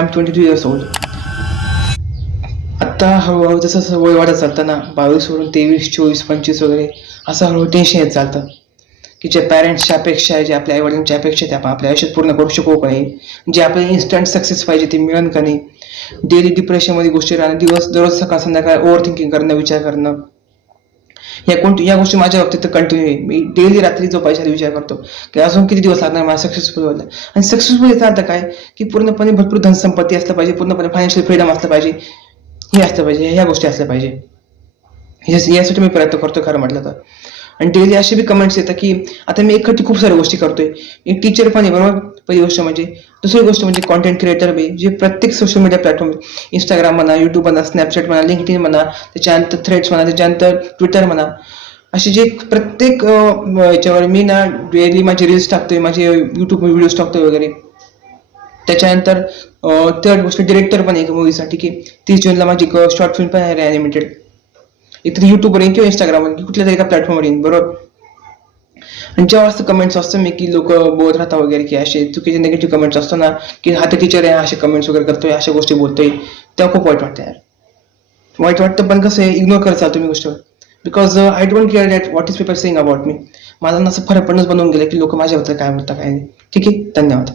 M 22 years old. आता हळूहळू जसं वय वाढत चालतं ना, 22 वरून 23, 24, 25 वगैरे असं हळूहळू टेन्शन येत चालतं की जे पॅरेंट्सच्या अपेक्षा आहे, जे आपल्या आईवडिलांच्या अपेक्षा आहेत, आपण आपल्या आयुष्यात पूर्ण करू शकू का नाही, जे आपल्याला इन्स्टंट सक्सेस पाहिजे ते मिळेल का नाही, डेली डिप्रेशनमध्ये गोष्टी राहणं, दररोज सकाळ संध्याकाळ ओव्हर थिंकिंग करणं, विचार करणं, या गोष्टी माझ्या बाबतीत कंटिन्यू आहे. मी डेली रात्री झोपायच्या आधी विचार करतो की अजून किती दिवस लागणार मला सक्सेसफुल व्हायला. आणि सक्सेसफुल याचा अर्थ काय की पूर्णपणे भरपूर धनसंपत्ती असलं पाहिजे, पूर्णपणे फायनान्शियल फ्रीडम असलं पाहिजे, हे असलं पाहिजे, ह्या गोष्टी असल्या पाहिजे. यासाठी मी प्रयत्न करतो खरं म्हटलं तर. आणि डेली असे बी कमेंट्स येतात की आता मी एकटी खूप साऱ्या गोष्टी करतोय, एक टीचर पण आहे बरोबर, पहिली गोष्ट म्हणजे. दुसरी गोष्ट म्हणजे कॉन्टेंट क्रिएटर बी, जे प्रत्येक सोशल मीडिया प्लॅटफॉर्म, इंस्टाग्राम म्हणा, युट्यूब म्हणा, स्नॅपचॅट म्हणा, लिंक्डइन म्हणा, त्याच्यानंतर थ्रेड्स म्हणा, त्याच्यानंतर ट्विटर म्हणा, असे जे प्रत्येक याच्यावर मी ना डेली माझे रील्स टाकतोय, माझे युट्यूब व्हिडिओज टाकतोय वगैरे. त्याच्यानंतर थर्ड गोष्ट डिरेक्टर पण आहे मूवीसाठी की 30 जूनला माझी शॉर्ट फिल्म पण आहे ॲनिमेटेड. इथे युट्यूबवर येईन किंवा इंस्टाग्रामवर कुठल्या तरी एका प्लॅटफॉर्मवर येईन बरोबर. आणि जेव्हा असं कमेंट्स असतं मी की लोक बोलत राहतात वगैरे की असे चुकीचे निगेटिव्ह कमेंट्स असतो ना की हा तर टीचर आहे, असे कमेंट्स वगैरे करतोय, अशा गोष्टी बोलतोय, तेव्हा खूप वाईट वाटतं यार. वाईट वाटतं पण कसं आहे, इग्नोर करत चालतो मी गोष्ट, because I don't care that what is people saying about me. मला असं फरक पडणंच बनवून गेलं की लोक माझ्याबद्दल काय बोलतात काय नाही. ठीक आहे, धन्यवाद.